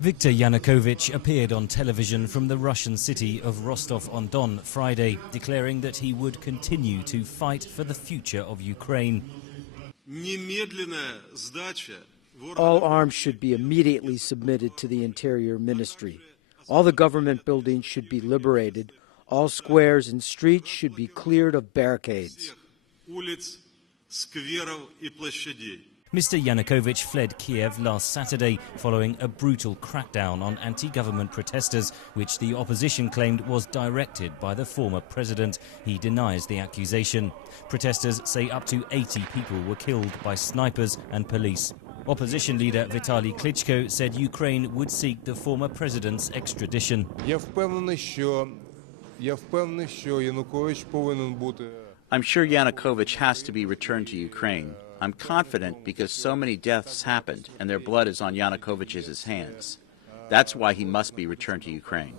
Viktor Yanukovych appeared on television from the Russian city of Rostov-on-Don Friday, declaring that he would continue to fight for the future of Ukraine. All arms should be immediately submitted to the Interior Ministry. All the government buildings should be liberated. All squares and streets should be cleared of barricades. Mr. Yanukovych fled Kyiv last Saturday following a brutal crackdown on anti-government protesters, which the opposition claimed was directed by the former president. He denies the accusation. Protesters say up to 80 people were killed by snipers and police. Opposition leader Vitaly Klitschko said Ukraine would seek the former president's extradition. I'm sure Yanukovych has to be returned to Ukraine. I'm confident because so many deaths happened and their blood is on Yanukovych's hands. That's why he must be returned to Ukraine.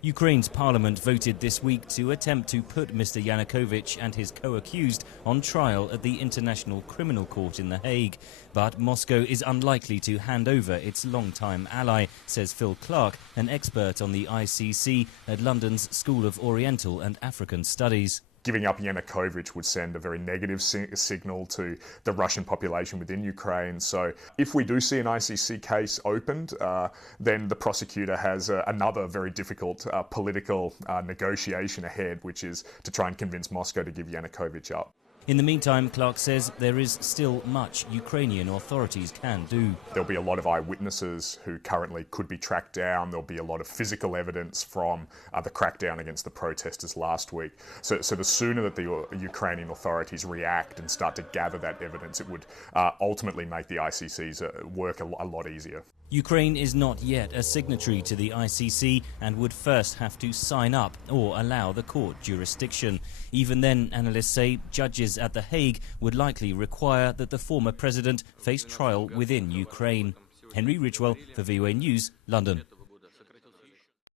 Ukraine's parliament voted this week to attempt to put Mr. Yanukovych and his co-accused on trial at the International Criminal Court in The Hague. But Moscow is unlikely to hand over its longtime ally, says Phil Clark, an expert on the ICC at London's School of Oriental and African Studies. Giving up Yanukovych would send a very negative signal to the Russian population within Ukraine. So if we do see an ICC case opened, then the prosecutor has another very difficult political negotiation ahead, which is to try and convince Moscow to give Yanukovych up. In the meantime, Clark says there is still much Ukrainian authorities can do. There'll be a lot of eyewitnesses who currently could be tracked down. There'll be a lot of physical evidence from the crackdown against the protesters last week. So the sooner that the Ukrainian authorities react and start to gather that evidence, it would ultimately make the ICC's work a lot easier. Ukraine is not yet a signatory to the ICC and would first have to sign up or allow the court jurisdiction. Even then, analysts say judges at The Hague would likely require that the former president face trial within Ukraine. Henry Ridgwell for VOA News, London.